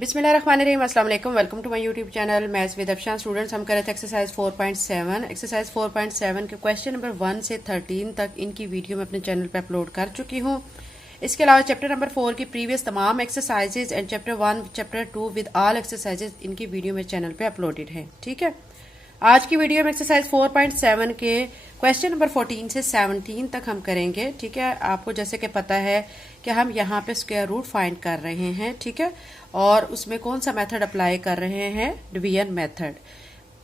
बिस्मिल्लाहिर्रहमानिर्रहीम, अस्सलाम वालेकुम। Welcome to my YouTube channel maths with Afshan. Students, हम कर रहे थे एक्सरसाइज 4.7। एक्सरसाइज 4.7 के क्वेश्चन नंबर 1 से 13 तक इनकी वीडियो मैं अपने चैनल पे अपलोड कर चुकी हूँ। इसके अलावा चैप्टर नंबर 4 की प्रीवियस तमाम exercises and chapter 1 chapter 2 with all exercises इनकी वीडियो मेरे चैनल पे अपलोडेड है। ठीक है, आज की वीडियो में एक्सरसाइज 4.7 के क्वेश्चन नंबर 14 से 17 तक हम करेंगे। ठीक है, आपको जैसे कि पता है कि हम यहाँ पे स्क्वायर रूट फाइंड कर रहे हैं। ठीक है, और उसमें कौन सा मेथड अप्लाई कर रहे हैं? Division method.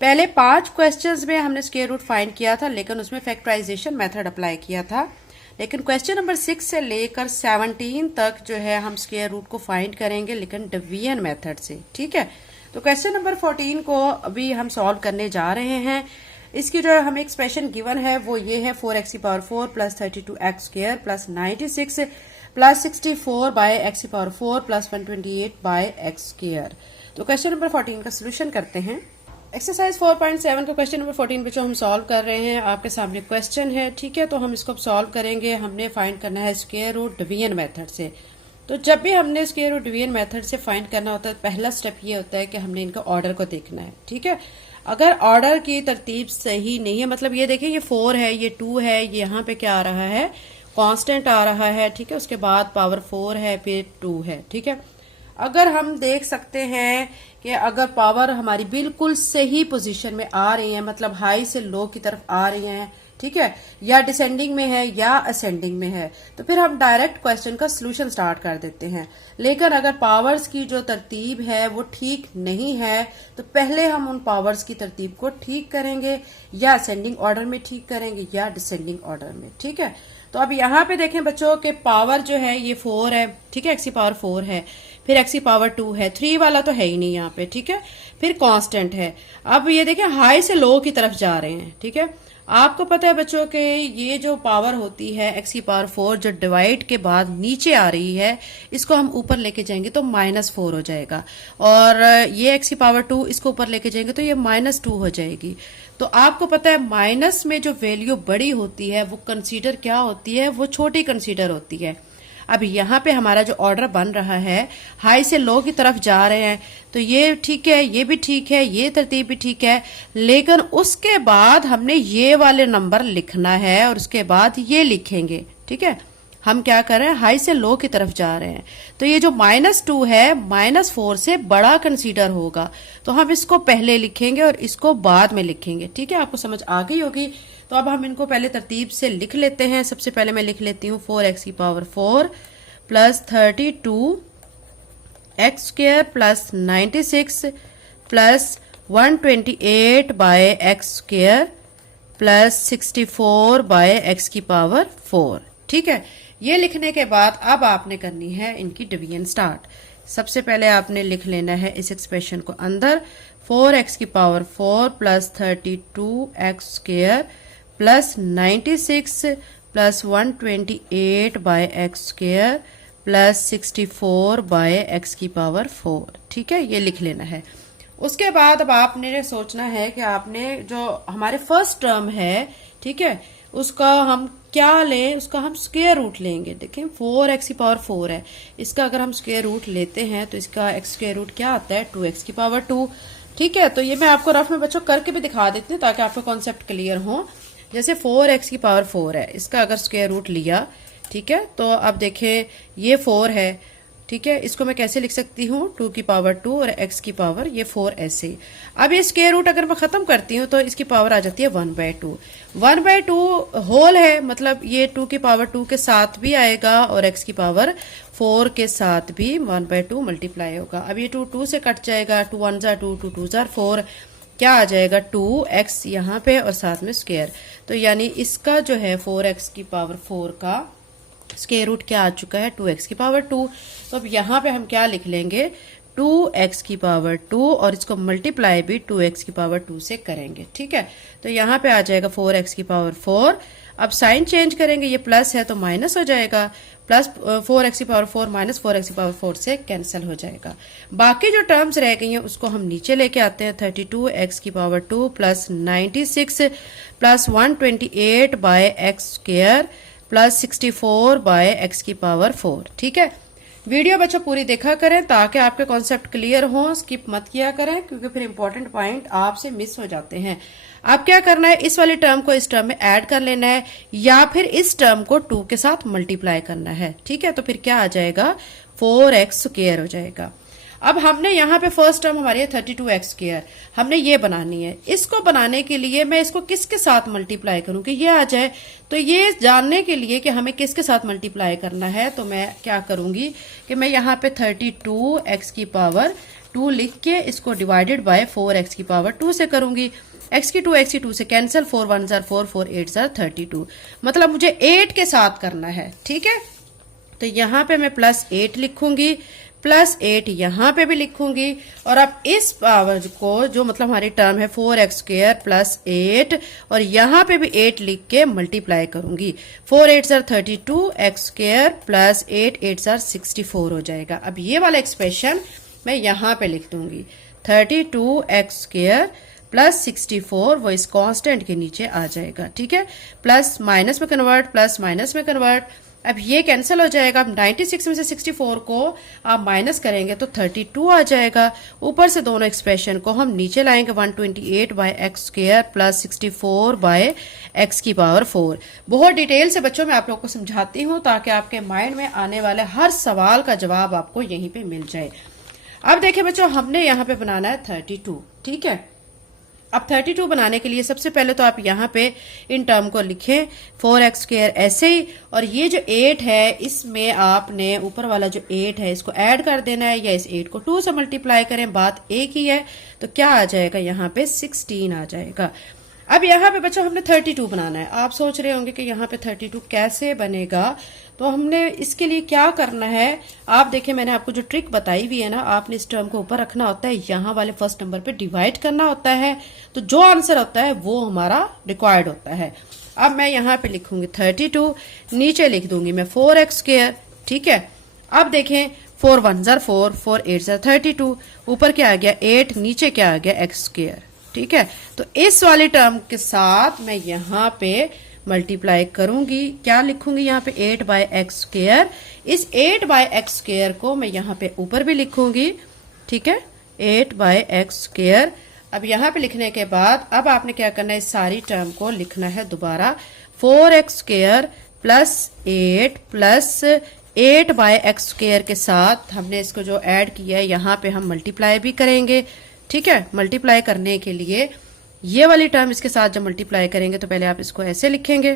पहले 5 क्वेश्चंस में हमने स्क्वायर रूट फाइंड किया था, लेकिन उसमें फैक्टराइजेशन मेथड अप्लाई किया था। लेकिन क्वेश्चन नंबर 6 से लेकर 17 तक जो है हम स्क्वायर रूट को फाइंड करेंगे, लेकिन डिवीजन मेथड से। ठीक है, तो क्वेश्चन नंबर 14 को अभी हम सॉल्व करने जा रहे हैं। इसकी जो हमें एक्सप्रेशन गिवन है वो ये है 4x⁴ plus 32x² plus 96 plus 64 by x⁴ plus 128 by x²। तो क्वेश्चन नंबर 14 का सोल्यूशन करते हैं। एक्सरसाइज 4.7 का क्वेश्चन नंबर 14 पे जो हम सॉल्व कर रहे हैं, आपके सामने क्वेश्चन है। ठीक है, तो हम इसको सॉल्व करेंगे। हमने फाइंड करना है स्क्वायर रूट डिवीजन मेथड से। तो जब भी हमने स्क्वायर रूट डिवीजन मेथड से फाइंड करना होता है, पहला स्टेप ये होता है कि हमने इनका ऑर्डर को देखना है। ठीक है, अगर ऑर्डर की तरतीब सही नहीं है, मतलब ये देखिए ये 4 है, ये 2 है, ये यहाँ पे क्या आ रहा है? कांस्टेंट आ रहा है। ठीक है, उसके बाद पावर 4 है, फिर 2 है। ठीक है, अगर हम देख सकते हैं कि अगर पावर हमारी बिल्कुल सही पोजीशन में आ रही है, मतलब हाई से लो की तरफ आ रही है, ठीक है, या डिसेंडिंग में है या असेंडिंग में है, तो फिर हम डायरेक्ट क्वेश्चन का सोल्यूशन स्टार्ट कर देते हैं। लेकिन अगर पावर्स की जो तरतीब है वो ठीक नहीं है, तो पहले हम उन पावर्स की तरतीब को ठीक करेंगे, या असेंडिंग ऑर्डर में ठीक करेंगे या डिसेंडिंग ऑर्डर में। ठीक है, तो अब यहाँ पे देखें बच्चों के पावर जो है ये 4 है। ठीक है, x⁴ है, फिर x⁴ है, 3 वाला तो है ही नहीं यहाँ पे। ठीक है, फिर कांस्टेंट है। अब ये देखें हाई से लो की तरफ जा रहे हैं। ठीक है, आपको पता है बच्चों के ये जो पावर होती है x⁴ जो डिवाइड के बाद नीचे आ रही है, इसको हम ऊपर लेके जाएंगे तो -4 हो जाएगा, और ये x⁴ इसको ऊपर लेके जाएंगे तो ये -2 हो जाएगी। तो आपको पता है माइनस में जो वैल्यू बड़ी होती है वो कंसीडर क्या होती है? वो छोटी कंसीडर होती है। अब यहाँ पे हमारा जो ऑर्डर बन रहा है, हाई से लो की तरफ जा रहे हैं, तो ये ठीक है, ये भी ठीक है, ये तरतीब भी ठीक है, लेकिन उसके बाद हमने ये वाले नंबर लिखना है और उसके बाद ये लिखेंगे। ठीक है, हम क्या कर रहे हैं? हाई से लो की तरफ जा रहे हैं, तो ये जो -2 है -4 से बड़ा कंसीडर होगा, तो हम इसको पहले लिखेंगे और इसको बाद में लिखेंगे। ठीक है, आपको समझ आ गई होगी। तो अब हम इनको पहले तरतीब से लिख लेते हैं। सबसे पहले मैं लिख लेती हूँ 4x⁴ plus 32x² plus 96 plus 128 by x² plus 64 by x⁴। ठीक है, ये लिखने के बाद अब आपने करनी है इनकी डिवीजन स्टार्ट। सबसे पहले आपने लिख लेना है इस एक्सप्रेशन को अंदर 4x⁴ plus 32x² plus 96 plus 128 by x² plus 64 by x⁴। ठीक है, ये लिख लेना है। उसके बाद अब आपने सोचना है कि आपने जो हमारे फर्स्ट टर्म है, ठीक है, उसका हम क्या लें? उसका हम स्क्वायर रूट लेंगे। देखें 4x⁴ है, इसका अगर हम स्क्वायर रूट लेते हैं तो इसका स्क्वायर रूट क्या आता है? 2x⁴। ठीक है, तो ये मैं आपको रफ में बच्चों करके भी दिखा देती हूँ ताकि आपको कॉन्सेप्ट क्लियर हो। जैसे 4x⁴ है, इसका अगर स्क्वायर रूट लिया, ठीक है, तो अब देखें ये 4 है। ठीक है, इसको मैं कैसे लिख सकती हूँ? 2⁴ और x⁴ ये 4 ऐसे। अब ये स्क्वायर रूट अगर मैं खत्म करती हूँ तो इसकी पावर आ जाती है 1/2। 1/2 होल है, मतलब ये 2⁴ के साथ भी आएगा और x⁴ के साथ भी 1/2 मल्टीप्लाई होगा। अब ये 2 से कट जाएगा, 2 1 ज़ा 2, 2 2 ज़ा 4, क्या आ जाएगा? 2x यहाँ पे और साथ में स्क्वायर। तो यानी इसका जो है 4x⁴ का स्क्वायर रूट क्या आ चुका है? 2x⁴। तो अब यहाँ पे हम क्या लिख लेंगे? 2x⁴ और इसको मल्टीप्लाई भी 2x⁴ से करेंगे। ठीक है, तो यहाँ पे आ जाएगा 4x⁴। अब साइन चेंज करेंगे, ये प्लस है तो माइनस हो जाएगा, प्लस 4x⁴ माइनस 4x⁴ से कैंसिल हो जाएगा। बाकी जो टर्म्स रह गई हैं उसको हम नीचे लेके आते हैं। 32x⁴ plus 96 plus 128 by x² plus 64 by x⁴। ठीक है, वीडियो बच्चों पूरी देखा करें ताकि आपके कॉन्सेप्ट क्लियर हो, स्किप मत किया करें क्योंकि फिर इंपॉर्टेंट पॉइंट आपसे मिस हो जाते हैं। अब क्या करना है, इस वाले टर्म को इस टर्म में ऐड कर लेना है या फिर इस टर्म को 2 के साथ मल्टीप्लाई करना है। ठीक है, तो फिर क्या आ जाएगा, 4x स्क्वायर हो जाएगा। अब हमने यहाँ पे फर्स्ट टर्म हमारी है 32x स्क्वायर, हमने ये बनानी है। इसको बनाने के लिए मैं इसको किसके साथ मल्टीप्लाई करूं कि ये आ जाए, तो ये जानने के लिए कि हमें किसके साथ मल्टीप्लाई करना है तो मैं क्या करूंगी कि मैं यहाँ पे 32x की पावर 2 लिख के इसको डिवाइडेड बाय 4x की पावर 2 से करूंगी। x की 2 से कैंसिल, 4 1 जार 4 4 8 जार 32, मतलब मुझे 8 के साथ करना है। ठीक है, तो यहाँ पे मैं +8 लिखूंगी, +8 यहाँ पे भी लिखूंगी और अब इस पावर को जो मतलब हमारी टर्म है 4x स्क्वायर +8 और यहाँ पे भी 8 लिख के मल्टीप्लाई करूंगी। 4 8 जार 32, x स्क्वायर +8 8 जार 64 हो जाएगा। अब ये वाला एक्सप्रेशन मैं यहाँ पे लिख दूंगी, 32x स्क्वायर +64 वो इस कांस्टेंट के नीचे आ जाएगा। ठीक है, प्लस माइनस में कन्वर्ट, प्लस माइनस में कन्वर्ट, अब ये कैंसिल हो जाएगा। अब 96 में से 64 को आप माइनस करेंगे तो 32 आ जाएगा। ऊपर से दोनों एक्सप्रेशन को हम नीचे लाएंगे, 128 by x square +64 by x की पावर 4। बहुत डिटेल से बच्चों मैं आप लोगों को समझाती हूँ ताकि आपके माइंड में आने वाले हर सवाल का जवाब आपको यहीं पे मिल जाए। अब देखिए बच्चों, हमने यहाँ पे बनाना है 32। ठीक है, अब 32 बनाने के लिए सबसे पहले तो आप यहाँ पे इन टर्म को लिखें, 4x स्क्वायर ऐसे ही, और ये जो 8 है इसमें आपने ऊपर वाला जो 8 है इसको ऐड कर देना है या इस 8 को 2 से मल्टीप्लाई करें, बात एक ही है। तो क्या आ जाएगा, यहाँ पे 16 आ जाएगा। अब यहाँ पे बच्चों हमने 32 बनाना है। आप सोच रहे होंगे कि यहाँ पे 32 कैसे बनेगा, तो हमने इसके लिए क्या करना है, आप देखिए मैंने आपको जो ट्रिक बताई हुई है ना, आपने इस टर्म को ऊपर रखना होता है, यहाँ वाले फर्स्ट नंबर पे डिवाइड करना होता है, तो जो आंसर होता है वो हमारा रिक्वायर्ड होता है। अब मैं यहाँ पे लिखूंगी 32, नीचे लिख दूंगी मैं 4x स्क्वायर। ठीक है, अब देखें 4 1 जार 4 4 8 जार 32, ऊपर क्या आ गया 8, नीचे क्या आ गया x स्क्वायर। ठीक है, तो इस वाली टर्म के साथ मैं यहाँ पे मल्टीप्लाई करूंगी, क्या लिखूंगी यहाँ पे 8 बाय एक्स स्क्वायर। इस 8 बाय एक्स स्क्वायर को मैं यहाँ पे ऊपर भी लिखूंगी। ठीक है, 8 बाय एक्स स्क्वायर। अब यहाँ पे लिखने के बाद अब आपने क्या करना है, इस सारी टर्म को लिखना है दोबारा, 4x square +8 plus 8 by x square के साथ हमने इसको जो ऐड किया है यहाँ पे हम मल्टीप्लाई भी करेंगे। ठीक है, मल्टीप्लाई करने के लिए ये वाली टर्म इसके साथ जब मल्टीप्लाई करेंगे तो पहले आप इसको ऐसे लिखेंगे।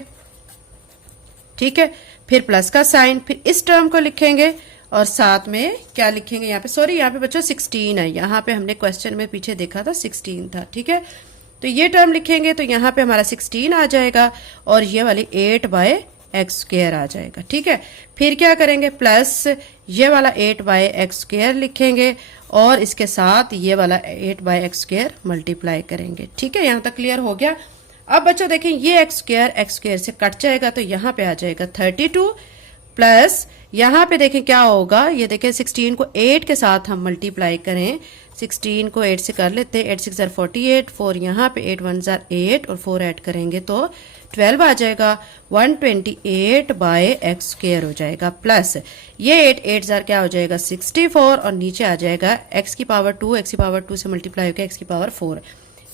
ठीक है, फिर प्लस का साइन, फिर इस टर्म को लिखेंगे और साथ में क्या लिखेंगे यहाँ पे, सॉरी यहाँ पे बच्चों 16 है, यहाँ पे हमने क्वेश्चन में पीछे देखा था 16 था। ठीक है, तो ये टर्म लिखेंगे तो यहाँ पे हमारा 16 आ जाएगा और ये वाली 8 बाय एक्स स्क्वायर आ जाएगा। ठीक है, फिर क्या करेंगे, प्लस ये वाला 8 बाय एक्स स्क्वायर लिखेंगे और इसके साथ ये वाला 8 बाय एक्स स्क्वायर मल्टीप्लाई करेंगे। ठीक है, यहाँ तक क्लियर हो गया। अब बच्चों देखें ये एक्स स्क्वायर से कट जाएगा तो यहाँ पे आ जाएगा 32 प्लस यहाँ पे देखें क्या होगा, ये देखें 16 को 8 के साथ हम मल्टीप्लाई करें, 16 को 8 से कर लेते हैं, 8 6 जार 48, 4 यहाँ पे 8 1 जार 8 और 4 ऐड करेंगे तो 12 आ जाएगा। 128 बाय एक्स स्क्वायर हो जाएगा प्लस ये 8 8 जार क्या हो जाएगा 64 और नीचे आ जाएगा x की पावर 2, x की पावर 2 से मल्टीप्लाई होकर x की पावर 4।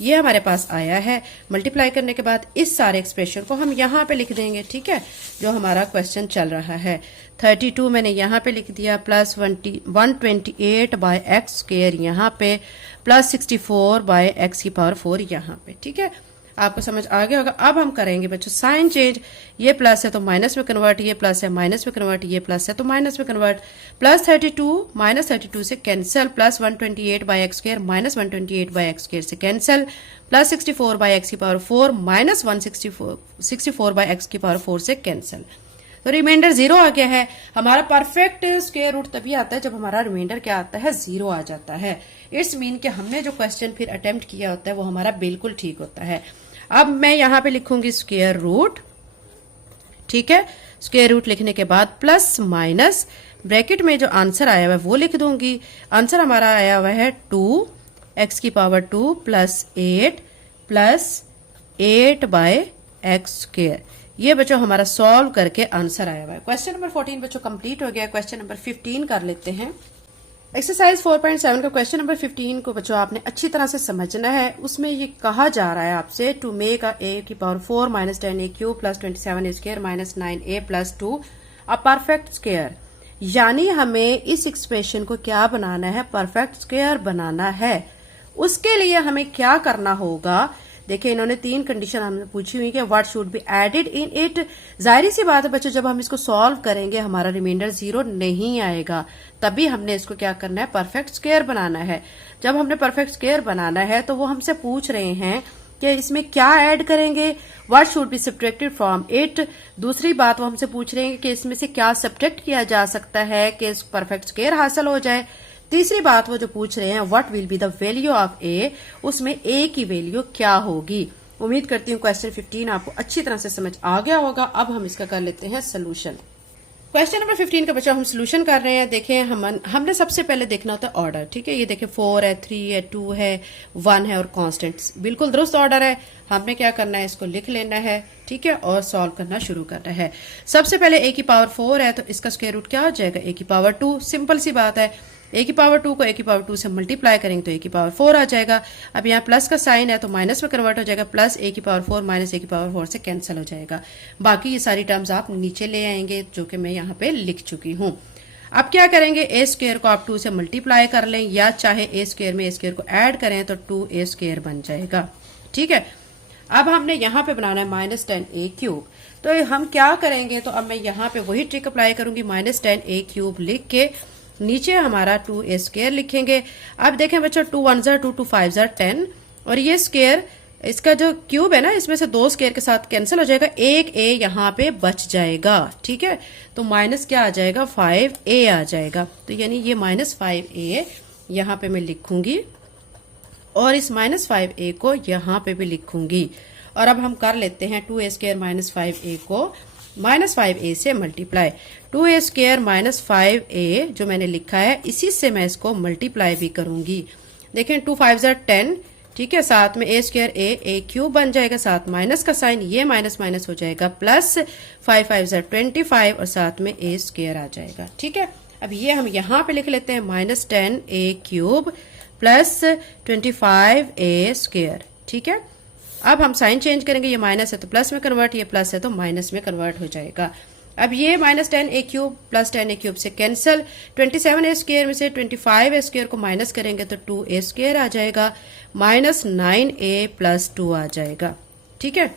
ये हमारे पास आया है। मल्टीप्लाई करने के बाद इस सारे एक्सप्रेशन को हम यहाँ पे लिख देंगे। ठीक है, जो हमारा क्वेश्चन चल रहा है 32 मैंने यहाँ पे लिख दिया, प्लस 128 बाय एक्स स्क्वायर यहाँ पे, प्लस 64 बाय एक्स की पावर 4 यहाँ पे। ठीक है, आपको समझ आ गया होगा। अब हम करेंगे बच्चों साइन चेंज, ये प्लस है तो माइनस में कन्वर्ट, ये प्लस है माइनस में कन्वर्ट, ये प्लस है तो माइनस में कन्वर्ट। प्लस 32 माइनस 32 से cancel, plus 128 by x square minus 128 by x square से कैंसिल, प्लस 64 बाय एक्स की पावर 4 माइनस 164 बाय एक्स की पावर 4 से कैंसिल। तो रिमाइंडर 0 आ गया है। हमारा परफेक्ट स्क्वायर रूट तभी आता है जब हमारा रिमाइंडर क्या आता है, 0 आ जाता है। इट्स मीन कि हमने जो क्वेश्चन फिर अटेम्प्ट किया होता है वो हमारा बिल्कुल ठीक होता है। अब मैं यहाँ पे लिखूंगी स्क्वायर रूट। ठीक है, स्क्वायर रूट लिखने के बाद प्लस माइनस ब्रैकेट में जो आंसर आया हुआ है वो लिख दूंगी। आंसर हमारा आया हुआ है 2x की power 2 plus 8 by x square. ये बच्चों हमारा सॉल्व करके आंसर आया हुआ है। क्वेश्चन नंबर 14 बच्चों कंप्लीट हो गया। क्वेश्चन नंबर 15 कर लेते हैं। एक्सरसाइज 4.7 का क्वेश्चन नंबर 15 को बच्चों आपने अच्छी तरह से समझना है। उसमें ये कहा जा रहा है आपसे टू मेक a की power 4 minus 10a cube plus 27a square minus 9a plus 2 a perfect square. यानी हमें इस एक्सप्रेशन को क्या बनाना है, परफेक्ट स्क्वायर बनाना है। उसके लिए हमें क्या करना होगा, देखिए इन्होंने 3 कंडीशन हमने पूछी हुई कि what should be added in it. जाहिर सी बात है बच्चों, जब हम इसको सॉल्व करेंगे हमारा रिमाइंडर 0 नहीं आएगा, तभी हमने इसको क्या करना है, परफेक्ट स्क्वायर बनाना है। जब हमने परफेक्ट स्क्वायर बनाना है तो वो हमसे पूछ रहे हैं कि इसमें क्या ऐड करेंगे, what should be subtracted from it. दूसरी बात वो हमसे पूछ रहे हैं कि इसमें से क्या सब्ट्रैक्ट किया जा सकता है कि परफेक्ट स्क्वायर हासिल हो जाए। तीसरी बात वो जो पूछ रहे हैं what will be the value of A, उसमें ए की वैल्यू क्या होगी। उम्मीद करती हूँ क्वेश्चन 15 आपको अच्छी तरह से समझ आ गया होगा। अब हम इसका कर लेते हैं सोल्यूशन। क्वेश्चन नंबर 15 का बच्चा हम सोल्यूशन कर रहे हैं। देखें हमने सबसे पहले देखना होता है ऑर्डर, ठीक है। ये देखें 4 है, 3 है, 2 है, 1 है और कांस्टेंट्स, बिल्कुल दुरुस्त ऑर्डर है। हमने क्या करना है, इसको लिख लेना है, ठीक है, और सॉल्व करना शुरू करना है। सबसे पहले a की पावर 4 है तो इसका स्क्वायर रूट क्या हो जाएगा, a की पावर 2। सिंपल सी बात है, a की पावर 2 को a की पावर 2 से मल्टीप्लाई करेंगे तो a की पावर 4 आ जाएगा। अब यहाँ प्लस का साइन है तो माइनस में कन्वर्ट हो जाएगा, प्लस a की पावर 4 माइनस a की पावर 4 से कैंसिल हो जाएगा। बाकी ये सारी टर्म्स आप नीचे ले आएंगे जो कि मैं यहाँ पे लिख चुकी हूँ। अब क्या करेंगे, ए स्क्वायर को आप 2 से मल्टीप्लाई कर लें या चाहे ए स्क्वायर में ए स्क्वायर को ऐड करें तो 2a स्क्वायर बन जाएगा, ठीक है। अब हमने यहाँ पे बनाना है माइनस 10a क्यूब, तो हम क्या करेंगे, तो अब मैं यहाँ पे वही ट्रिक अप्लाई करूंगी, माइनस 10a क्यूब लिख के नीचे हमारा 2a स्क्वायर लिखेंगे। अब देखें बच्चों 2 1 जार 2 2 5 जार 10 और ये स्क्वायर इसका जो क्यूब है ना इसमें से 2 स्क्वायर के साथ कैंसिल हो जाएगा, एक a यहाँ पे बच जाएगा, ठीक है। तो माइनस क्या आ जाएगा, 5a आ जाएगा। तो यानी ये माइनस 5a यहाँ पे मैं लिखूंगी और इस माइनस 5a को यहाँ पे भी लिखूंगी। और अब हम कर लेते हैं 2a स्क्वायर माइनस 5a को माइनस 5a से multiply. 2a square minus 5a जो मैंने लिखा है इसी से मैं इसको मल्टीप्लाई भी करूंगी। देखें 2 5 जार 10, ठीक है, साथ में a स्क्वायर a क्यूब बन जाएगा, साथ माइनस का साइन, ये माइनस माइनस हो जाएगा, प्लस 5 5 जार 25 और साथ में a स्क्वायर आ जाएगा, ठीक है। अब ये हम यहाँ पे लिख लेते हैं minus 10a cube plus 25a square, ठीक है। अब हम साइन चेंज करेंगे, ये माइनस है तो प्लस में कन्वर्ट, ये प्लस है तो माइनस में कन्वर्ट हो जाएगा। अब ये minus 10a cube plus 10a cube से कैंसिल, 27a स्क्वायर में से 25a स्क्वायर को माइनस करेंगे तो 2a स्क्वायर आ जाएगा, माइनस 9a प्लस 2 आ जाएगा, ठीक है।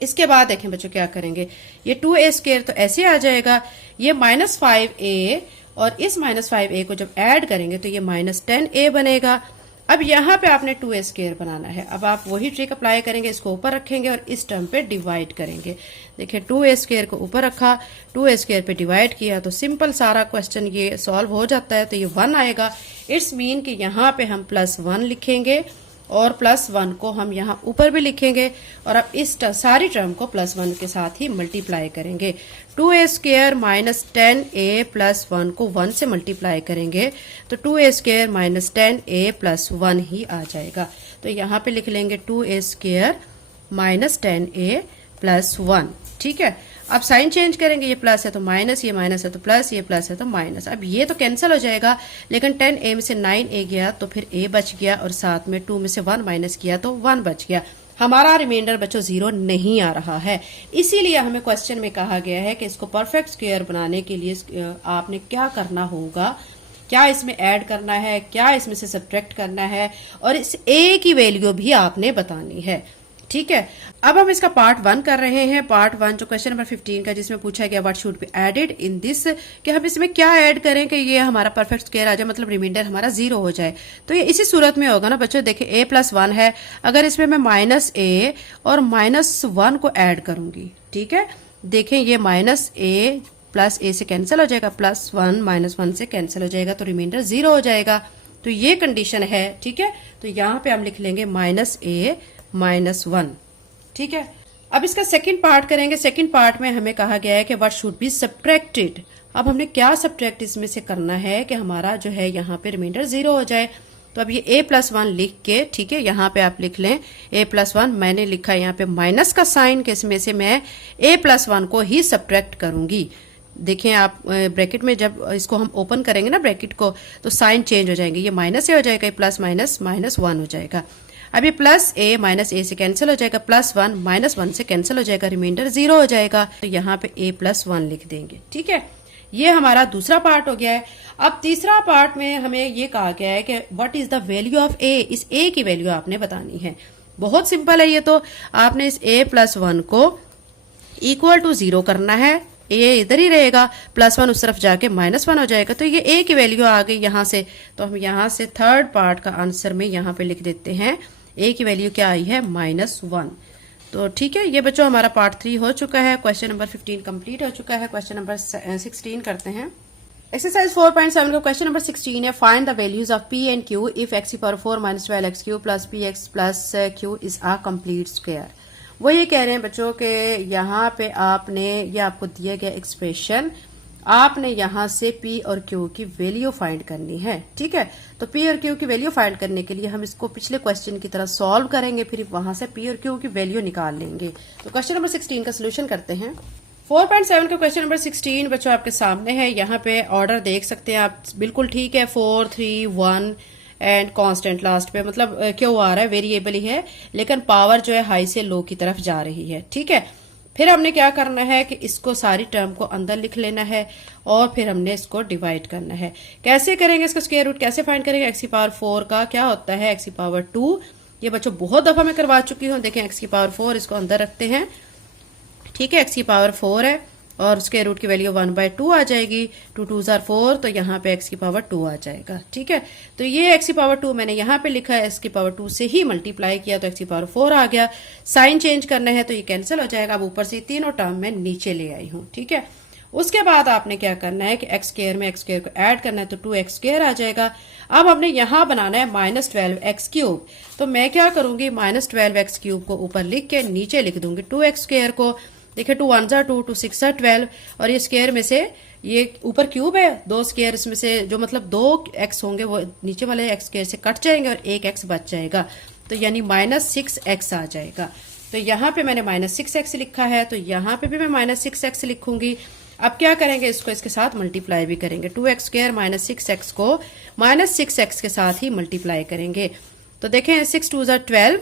इसके बाद देखें बच्चों क्या करेंगे, ये 2a स्क्वायर तो ऐसे आ जाएगा, ये माइनस 5a और इस माइनस 5a को जब ऐड करेंगे तो ये माइनस 10a बनेगा। अब यहाँ पे आपने 2a स्क्वायर बनाना है। अब आप वही ट्रिक अप्लाई करेंगे, इसको ऊपर रखेंगे और इस टर्म पे डिवाइड करेंगे। देखिए 2a स्क्वायर को ऊपर रखा, 2a स्क्वायर पे डिवाइड किया तो सिंपल सारा क्वेश्चन ये सॉल्व हो जाता है। तो ये 1 आएगा, इट्स मीन कि यहाँ पे हम प्लस 1 लिखेंगे और प्लस 1 को हम यहाँ ऊपर भी लिखेंगे और अब इस सारी टर्म को प्लस 1 के साथ ही मल्टीप्लाई करेंगे। 2a square minus 10a plus 1 को 1 से मल्टीप्लाई करेंगे तो 2a square minus 10a plus 1 ही आ जाएगा। तो यहाँ पे लिख लेंगे 2a square minus 10a plus 1, ठीक है। अब साइन चेंज करेंगे, ये प्लस है तो माइनस, ये माइनस है तो प्लस, ये प्लस है तो माइनस। अब ये तो कैंसिल हो जाएगा, लेकिन 10a में से 9a गया तो फिर a बच गया और साथ में 2 में से 1 माइनस किया तो 1 बच गया। हमारा रिमाइंडर बच्चों 0 नहीं आ रहा है। इसीलिए हमें क्वेश्चन में कहा गया है कि इसको परफेक्ट स्क्वायर बनाने के लिए आपने क्या करना होगा, क्या इसमें ऐड करना है, क्या इसमें से सब्ट्रैक्ट करना है और इस a की वैल्यू भी आपने बतानी है, ठीक है। अब हम इसका पार्ट 1 कर रहे हैं। पार्ट 1 जो क्वेश्चन नंबर 15 का जिसमें पूछा गया what should be added in this, कि हम इसमें क्या ऐड करें कि ये हमारा परफेक्ट स्क्वायर आ जाए, मतलब रिमाइंडर हमारा 0 हो जाए। तो ये इसी सूरत में होगा ना बच्चों। देखिए a प्लस 1 है, अगर इसमें मैं माइनस a और माइनस 1 को ऐड करूंगी, ठीक है। देखें ये माइनस a प्लस a से कैंसिल हो जाएगा, प्लस 1 माइनस 1 से कैंसिल हो जाएगा तो रिमाइंडर 0 हो जाएगा। तो ये कंडीशन है, ठीक है। तो यहाँ पे हम लिख लेंगे माइनस a माइनस 1, ठीक है। अब इसका सेकंड पार्ट करेंगे। सेकंड पार्ट में हमें कहा गया है कि व्हाट शुड बी सब्ट्रैक्टेड। अब हमने क्या सब्ट्रैक्ट इसमें से करना है कि हमारा जो है यहाँ पे रिमाइंडर 0 हो जाए। तो अब ये a+1 लिख के, ठीक है, यहाँ पे आप लिख लें a+1, मैंने लिखा है यहाँ पे माइनस का साइन के, इसमें से मैं a+1 को ही सब्ट्रैक्ट करूंगी। देखें आप ब्रैकेट में जब इसको हम ओपन करेंगे ना ब्रैकेट को, तो साइन चेंज हो जाएंगे, ये माइनस से हो जाएगा, ये प्लस माइनस -1 हो जाएगा। अब ये प्लस ए माइनस ए से कैंसिल हो जाएगा, +1 -1 से कैंसिल हो जाएगा, रिमाइंडर 0 हो जाएगा। तो यहाँ पे a+1 लिख देंगे, ठीक है। ये हमारा दूसरा पार्ट हो गया है। अब तीसरा पार्ट में हमें ये कहा गया है कि what is the value of A, इस ए की वैल्यू आपने बतानी है। बहुत सिंपल है ये, तो आपने इस a+1 को इक्वल टू 0 करना है, ए इधर ही रहेगा, +1 उस तरफ जाके -1 हो जाएगा। तो ये ए की वैल्यू आ गई यहाँ से, तो हम यहाँ से थर्ड पार्ट का आंसर में यहाँ पे लिख देते हैं ए की वैल्यू क्या आई है, -1। तो ठीक है, ये बच्चों हमारा पार्ट 3 हो चुका है। क्वेश्चन नंबर 15 कंप्लीट हो चुका है। क्वेश्चन नंबर 16 करते हैं। एक्सरसाइज 4.7 का क्वेश्चन नंबर 16 है, find the values of p and q if x⁴ - 12x³ + px + q is a complete square. वो ये कह रहे हैं बच्चों के यहाँ पे आपने, ये आपको दिया गया एक्सप्रेशन, आपने यहाँ से p और q की वैल्यू फाइंड करनी है, ठीक है। तो p और q की वैल्यू फाइंड करने के लिए हम इसको पिछले क्वेश्चन की तरह सॉल्व करेंगे, फिर वहां से p और q की वैल्यू निकाल लेंगे। तो क्वेश्चन नंबर 16 का सोल्यूशन करते हैं। 4.7 का क्वेश्चन नंबर 16 बच्चों आपके सामने है। यहाँ पे ऑर्डर देख सकते हैं आप, बिल्कुल ठीक है, 4 3 1 एंड कांस्टेंट लास्ट पे, मतलब क्यों आ रहा है, वेरिएबल ही है, लेकिन पावर जो है हाई से लो की तरफ जा रही है, ठीक है। फिर हमने क्या करना है कि इसको सारी टर्म को अंदर लिख लेना है और फिर हमने इसको डिवाइड करना है। कैसे करेंगे इसका स्क्वायर रूट, कैसे फाइंड करेंगे। x⁴ का क्या होता है, x⁴2। ये बच्चों बहुत दफा मैं करवा चुकी हूँ। देखें x⁴, इसको अंदर रखते हैं, ठीक है, x⁴ है और उसके रूट की वैल्यू 1/2 आ जाएगी, 2 2s are 4, तो यहाँ पे x⁴2 आ जाएगा, ठीक है। तो ये x⁴2 मैंने यहाँ पे लिखा है, x⁴2 से ही मल्टीप्लाई किया तो x⁴ आ गया। साइन चेंज करना है तो ये कैंसिल हो जाएगा। अब ऊपर से तीनों टर्म में नीचे ले आई हूँ, ठीक है। उसके बाद आपने क्या करना है कि x² में x² को ऐड करना है, तो 2x² आ जाएगा। अब हमने यहाँ बनाना है -12x³। तो मैं क्या करूंगी, -12x³ को ऊपर लिख के नीचे लिख दूंगी 2x² को। देखिए 2 1s are 2, 2 6s are 12, और ये स्क्वायर में से ये ऊपर क्यूब है, 2 स्क्वायर इसमें से जो मतलब 2 x होंगे वो नीचे वाले x² से कट जाएंगे और 1 x बच जाएगा, तो यानी -6x आ जाएगा। तो यहाँ पे मैंने -6x लिखा है, तो यहाँ पे भी मैं -6x लिखूंगी। अब क्या करेंगे, इसको इसके साथ मल्टीप्लाई भी करेंगे, 2x² - 6x को -6x के साथ ही मल्टीप्लाई करेंगे। तो देखें 6 2s are 12,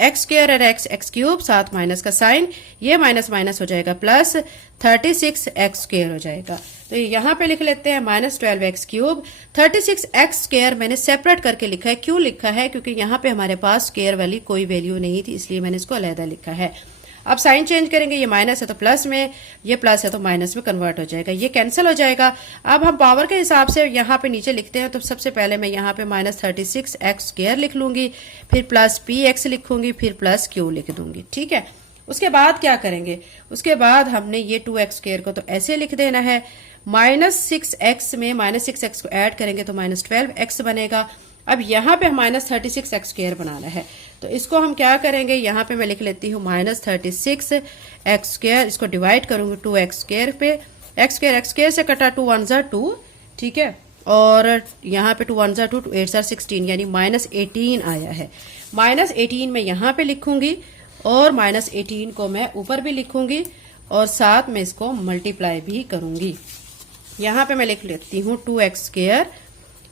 x² और x³ साथ माइनस का साइन, ये माइनस माइनस हो जाएगा, प्लस 36x² हो जाएगा। तो यहाँ पे लिख लेते हैं -12x³। 36x² मैंने सेपरेट करके लिखा है, क्यों लिखा है, क्योंकि यहाँ पे हमारे पास स्क्वायर वाली कोई वैल्यू नहीं थी, इसलिए मैंने इसको अलहदा लिखा है। अब साइन चेंज करेंगे, ये माइनस है तो प्लस में, ये प्लस है तो माइनस में कन्वर्ट हो जाएगा, ये कैंसिल हो जाएगा। अब हम पावर के हिसाब से यहाँ पे नीचे लिखते हैं, तो सबसे पहले मैं यहाँ पे -36x² लिख लूंगी, फिर प्लस px लिखूंगी, फिर प्लस q लिख दूंगी, ठीक है। उसके बाद क्या करेंगे, उसके बाद हमने ये 2x² को तो ऐसे लिख देना है, -6x में -6x को ऐड करेंगे तो -12x बनेगा। अब यहाँ पे -36x² बनाना है, तो इसको हम क्या करेंगे, यहाँ पे मैं लिख लेती हूँ -36x², इसको डिवाइड करूंगी 2x² पे, x² से कटा 2 1s are 2, ठीक है, और यहाँ पे 2 1s are 2, 2 8s are 16, यानी -18 आया है। -18 मैं यहाँ पे लिखूंगी और -18 को मैं ऊपर भी लिखूंगी और साथ में इसको मल्टीप्लाई भी करूंगी। यहाँ पे मैं लिख लेती हूँ 2x²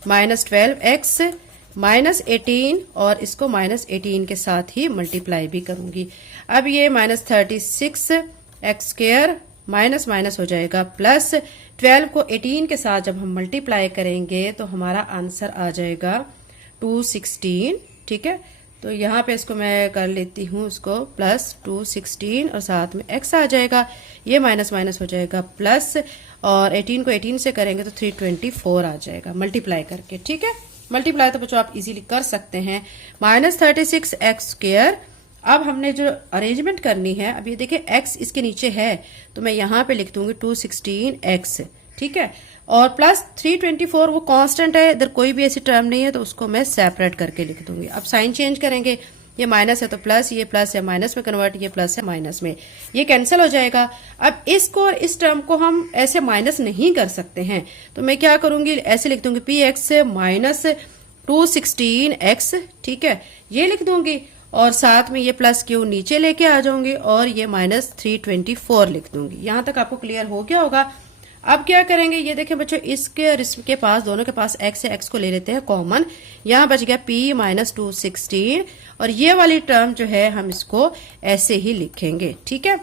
-12x -18 और इसको -18 के साथ ही मल्टीप्लाई भी करूंगी। अब ये -36x² माइनस माइनस हो जाएगा, प्लस 12 को 18 के साथ जब हम मल्टीप्लाई करेंगे तो हमारा आंसर आ जाएगा 216, ठीक है। तो यहाँ पे इसको मैं कर लेती हूँ, इसको प्लस 216 और साथ में x आ जाएगा, ये माइनस माइनस हो जाएगा प्लस, और 18 को 18 से करेंगे तो 324 आ जाएगा मल्टीप्लाई करके, ठीक है। मल्टीप्लाई तो बच्चों आप इजीली कर सकते हैं। -36x²। अब हमने जो अरेंजमेंट करनी है, अब ये देखिए x इसके नीचे है तो मैं यहाँ पे लिख दूंगी 216x, ठीक है, और प्लस 324 वो कांस्टेंट है, इधर कोई भी ऐसी टर्म नहीं है तो उसको मैं सेपरेट करके लिख दूंगी। अब साइन चेंज करेंगे, ये माइनस है तो प्लस, ये प्लस है माइनस में कन्वर्ट, ये प्लस है माइनस में, ये कैंसिल हो जाएगा। अब इसको इस टर्म को हम ऐसे माइनस नहीं कर सकते हैं, तो मैं क्या करूंगी, ऐसे लिख दूंगी px 216x, ठीक है, ये लिख दूंगी और साथ में ये प्लस क्यू नीचे लेके आ जाऊंगी और ये -324 लिख दूंगी। यहां तक आपको क्लियर हो गया होगा। अब क्या करेंगे, ये देखें बच्चों, इसके और इसके पास, दोनों के पास x है, x को ले लेते हैं कॉमन। यहां बच गया p - 216 और ये वाली टर्म जो है हम इसको ऐसे ही लिखेंगे, ठीक है।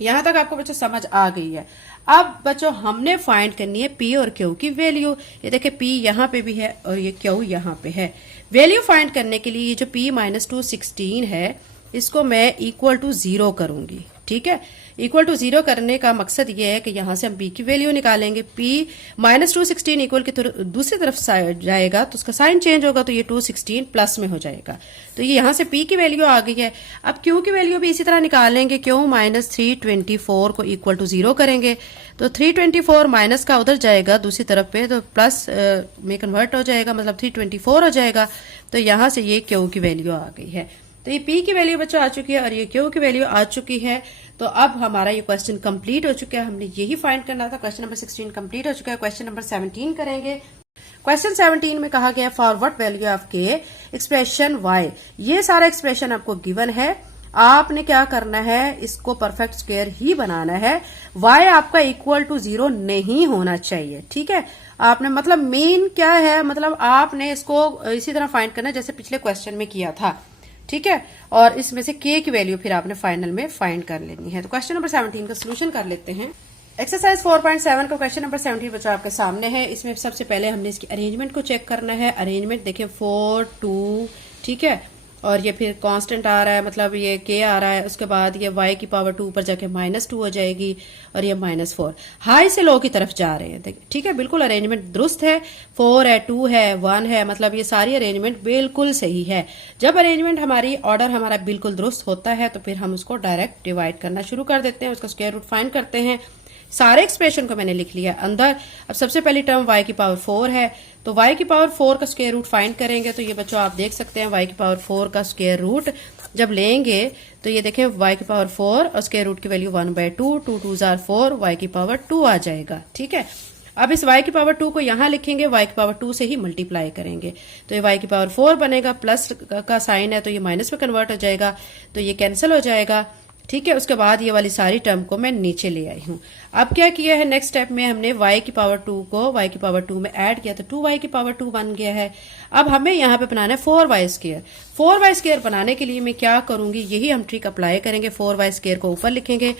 यहां तक आपको बच्चों समझ आ गई है। अब बच्चों हमने फाइंड करनी है p और q की वैल्यू। ये देखिए p यहाँ पे भी है और ये q यहाँ पे है। वैल्यू फाइंड करने के लिए ये जो p - 216 है इसको मैं इक्वल टू 0 करूंगी, ठीक है। इक्वल टू 0 करने का मकसद ये है कि यहां से हम p की वैल्यू निकालेंगे। p - 216 इक्वल की दूसरी तरफ जाएगा तो उसका साइन चेंज होगा, तो ये 216 प्लस में हो जाएगा। तो ये यहां से p की वैल्यू आ गई है। अब q की वैल्यू भी इसी तरह निकालेंगे। q - 324 को इक्वल टू 0 करेंगे तो 324 माइनस का उधर जाएगा दूसरी तरफ पे, तो प्लस में कन्वर्ट हो जाएगा, मतलब 324 हो जाएगा। तो यहां से ये q की वैल्यू आ गई है। तो ये p की वैल्यू बच्चों आ चुकी है और ये q की वैल्यू आ चुकी है। तो अब हमारा ये क्वेश्चन कंप्लीट हो चुका है। हमने यही फाइंड करना था। क्वेश्चन नंबर 16 कंप्लीट हो चुका है। क्वेश्चन नंबर 17 करेंगे। क्वेश्चन 17 में कहा गया फॉर व्हाट वैल्यू ऑफ के एक्सप्रेशन y। ये सारा एक्सप्रेशन आपको गिवन है। आपने क्या करना है, इसको परफेक्ट स्क्वायर ही बनाना है। y आपका इक्वल टू 0 नहीं होना चाहिए, ठीक है। आपने मतलब मेन क्या है, मतलब आपने इसको इसी तरह फाइंड करना है जैसे पिछले क्वेश्चन में किया था, ठीक है। और इसमें से k की वैल्यू फिर आपने फाइनल में फाइंड कर लेनी है। तो क्वेश्चन नंबर 17 का सोल्यूशन कर लेते हैं। एक्सरसाइज 4.7 का क्वेश्चन नंबर 17 बच्चों आपके सामने है। इसमें सबसे पहले हमने इसकी अरेंजमेंट को चेक करना है। अरेंजमेंट देखिए 4 2, ठीक है, और ये फिर कांस्टेंट आ रहा है, मतलब ये k आ रहा है। उसके बाद ये y की पावर 2 ऊपर जाके -2 हो जाएगी और ये -4। हाई से लो की तरफ जा रहे हैं, ठीक है। बिल्कुल अरेंजमेंट दुरुस्त है। 4 है, 2 है, 1 है, मतलब ये सारी अरेंजमेंट बिल्कुल सही है। जब अरेंजमेंट हमारी, ऑर्डर हमारा बिल्कुल दुरुस्त होता है तो फिर हम उसको डायरेक्ट डिवाइड करना शुरू कर देते हैं, उसका स्क्वायर रूट फाइंड करते हैं। सारे एक्सप्रेशन को मैंने लिख लिया अंदर। अब सबसे पहली टर्म y की पावर 4 है, तो y की पावर 4 का स्क्वायर रूट फाइंड करेंगे। तो ये बच्चों आप देख सकते हैं y की पावर 4 का स्क्वायर रूट जब लेंगे तो ये देखें y की पावर 4 और स्क्वायर रूट की वैल्यू 1/2, 2 2 जार 4, y की पावर 2 आ जाएगा, ठीक है। अब इस y की पावर 2 को यहां लिखेंगे, y की पावर 2 से ही मल्टीप्लाई करेंगे तो ये y की पावर 4 बनेगा। प्लस का साइन है तो ये माइनस में कन्वर्ट हो जाएगा, तो ये कैंसिल हो जाएगा, ठीक है। उसके बाद ये वाली सारी टर्म को मैं नीचे ले आई हूँ। अब क्या किया है, नेक्स्ट स्टेप में हमने y की पावर 2 को y की पावर 2 में ऐड किया तो 2y की पावर 2 बन गया है। अब हमें यहाँ पे बनाना है 4y स्क्वायर। 4y स्क्वायर बनाने के लिए मैं क्या करूंगी, यही हम ट्रिक अप्लाई करेंगे। 4y स्क्वायर को ऊपर लिखेंगे,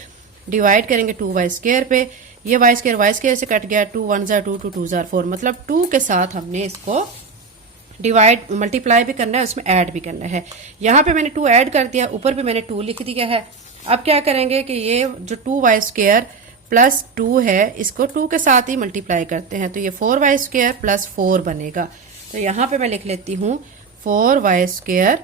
डिवाइड करेंगे 2y स्क्वायर पे। ये y स्क्वायर से कट गया, 2 1 जार 2, 2 2 जार 4, मतलब 2 के साथ हमने इसको डिवाइड मल्टीप्लाई भी करना है, उसमें ऐड भी करना है। यहाँ पे मैंने 2 ऐड कर दिया, ऊपर भी मैंने 2 लिख दिया है। अब क्या करेंगे कि ये जो 2y स्क्वायर प्लस 2 है इसको 2 के साथ ही मल्टीप्लाई करते हैं, तो ये 4y स्क्वायर प्लस 4 बनेगा। तो यहाँ पे मैं लिख लेती हूँ 4y स्क्वायर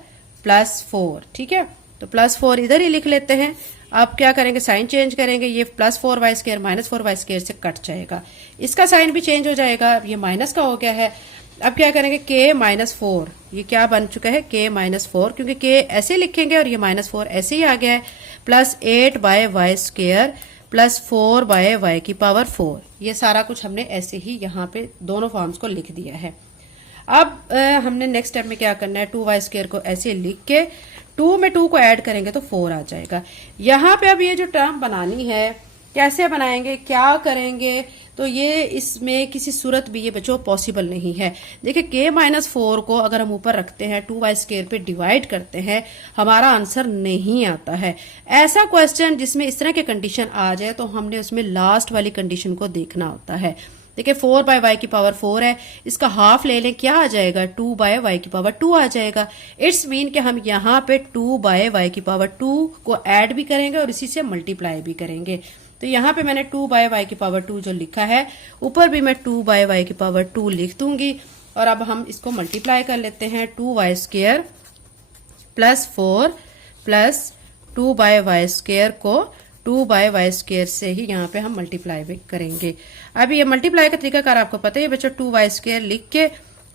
प्लस 4, ठीक है। तो प्लस 4 इधर ही लिख लेते हैं। अब क्या करेंगे, साइन चेंज करेंगे, ये plus 4y square minus 4y square से कट जाएगा, इसका साइन भी चेंज हो जाएगा, ये माइनस का हो गया है। अब क्या करेंगे, k -4, ये क्या बन चुका है, k -4, क्योंकि k ऐसे लिखेंगे और ये -4 ऐसे ही आ गया है। Plus 8/y square plus 4/y की पावर 4, ये सारा कुछ हमने ऐसे ही यहाँ पे दोनों फॉर्म्स को लिख दिया है। अब हमने नेक्स्ट स्टेप में क्या करना है, 2y स्क्वायर को ऐसे लिख के 2 में 2 को ऐड करेंगे तो 4 आ जाएगा। यहाँ पे अब ये जो टर्म बनानी है कैसे बनाएंगे, क्या करेंगे, तो ये इसमें किसी सूरत भी ये बच्चों पॉसिबल नहीं है। देखिए k -4 को अगर हम ऊपर रखते हैं, 2y स्क्वायर पे डिवाइड करते हैं, हमारा आंसर नहीं आता है। ऐसा क्वेश्चन जिसमें इस तरह के कंडीशन आ जाए तो हमने उसमें लास्ट वाली कंडीशन को देखना होता है। देखिए 4/y की पावर 4 है, इसका हाफ ले लें, क्या आ जाएगा, 2/y की पावर 2 आ जाएगा। इट्स मीन कि हम यहाँ पे 2/y की पावर 2 को ऐड भी करेंगे और इसी से मल्टीप्लाई भी करेंगे। तो यहाँ पे मैंने 2/y की पावर 2 जो लिखा है, ऊपर भी मैं 2/y की पावर 2 लिख दूंगी। और अब हम इसको मल्टीप्लाई कर लेते हैं, 2y square plus 4 plus 2/y square को 2/y स्क्वायर से ही यहाँ पे हम मल्टीप्लाई भी करेंगे। अब ये मल्टीप्लाई का तरीकाकार आपको पता है बच्चों, 2y स्क्वायर लिख के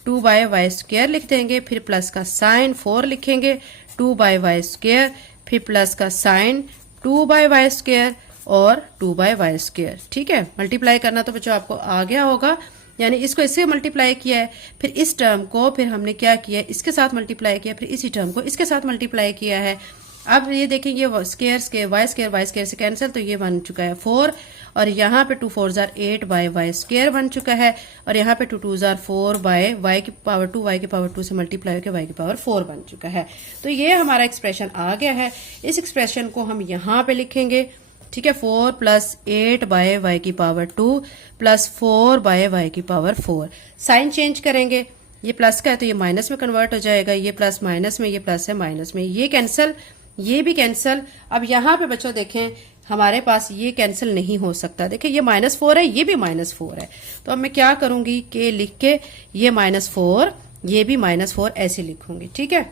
2/y स्क्वायर लिख देंगे, फिर प्लस का साइन 4 लिखेंगे, 2/y स्क्वायर, फिर प्लस का साइन 2/y स्क्वायर और 2/y स्क्वायर, ठीक है। मल्टीप्लाई करना तो बच्चों आपको आ गया होगा। यानी इसको इससे मल्टीप्लाई किया है, फिर इस टर्म को फिर हमने क्या किया, इसके साथ मल्टीप्लाई किया, फिर इसी टर्म को इसके साथ मल्टीप्लाई किया है। अब ये देखें, ये स्केयर स्केयर वाई स्केयर से कैंसिल, तो ये बन चुका है 4, और यहाँ पे 2 4 जार 8 बाय वाई स्केयर बन चुका है, और यहाँ पे 2 2 जार 4 बाय वाई की पावर 2, वाई की पावर 2 से मल्टीप्लाई होकर वाई की पावर 4 बन चुका है। तो ये हमारा एक्सप्रेशन आ गया है। इस एक्सप्रेशन को हम यहाँ पे लिखेंगे, ठीक है, 4 + 8 बाय वाई की पावर 2 + 4 बाय वाई की पावर 4। साइन चेंज करेंगे, ये प्लस का है तो ये माइनस में कन्वर्ट हो जाएगा, ये प्लस माइनस में, ये प्लस है माइनस में, ये कैंसिल, ये भी कैंसिल। अब यहाँ पे बच्चों देखें हमारे पास ये कैंसिल नहीं हो सकता, देखिए ये -4 है, ये भी -4 है, तो अब मैं क्या करूंगी कि लिख के ये -4, ये भी -4 ऐसे लिखूंगी, ठीक है।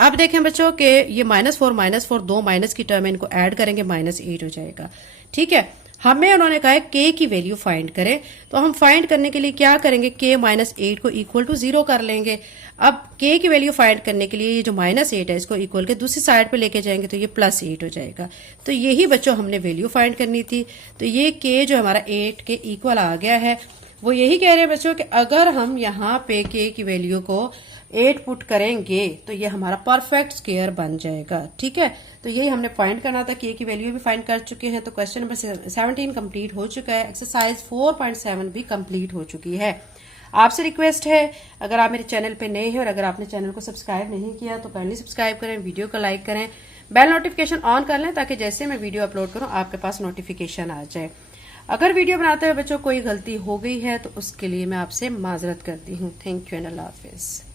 अब देखें बच्चों कि ये -4 दो माइनस की टर्म है, इनको ऐड करेंगे -8 हो जाएगा, ठीक है। हमें उन्होंने कहा है k की वैल्यू फाइंड करें, तो हम फाइंड करने के लिए क्या करेंगे, k -8 को इक्वल टू 0 कर लेंगे। अब k की वैल्यू फाइंड करने के लिए ये जो -8 है इसको इक्वल के दूसरी साइड पे लेके जाएंगे तो ये +8 हो जाएगा। तो यही बच्चों हमने वैल्यू फाइंड करनी थी। तो ये k जो हमारा 8 के इक्वल आ गया है, वो यही कह रहे हैं बच्चों कि अगर हम यहाँ पे k की वैल्यू को 8 पुट करेंगे तो ये हमारा परफेक्ट स्क्वायर बन जाएगा, ठीक है। तो यही हमने फाइंड करना था, k की वैल्यू भी फाइंड कर चुके हैं। तो क्वेश्चन नंबर 17 कंप्लीट हो चुका है, एक्सरसाइज 4.7 भी कंप्लीट हो चुकी है। आपसे रिक्वेस्ट है, अगर आप मेरे चैनल पे नए हैं और अगर आपने चैनल को सब्सक्राइब नहीं किया तो काइंडली सब्सक्राइब करें, वीडियो को लाइक करें, बेल नोटिफिकेशन ऑन कर लें ताकि जैसे मैं वीडियो अपलोड करूं आपके पास नोटिफिकेशन आ जाए। अगर वीडियो बनाते हुए बच्चों कोई गलती हो गई है तो उसके लिए मैं आपसे माजरत करती हूँ। Thank you and Allah Hafiz.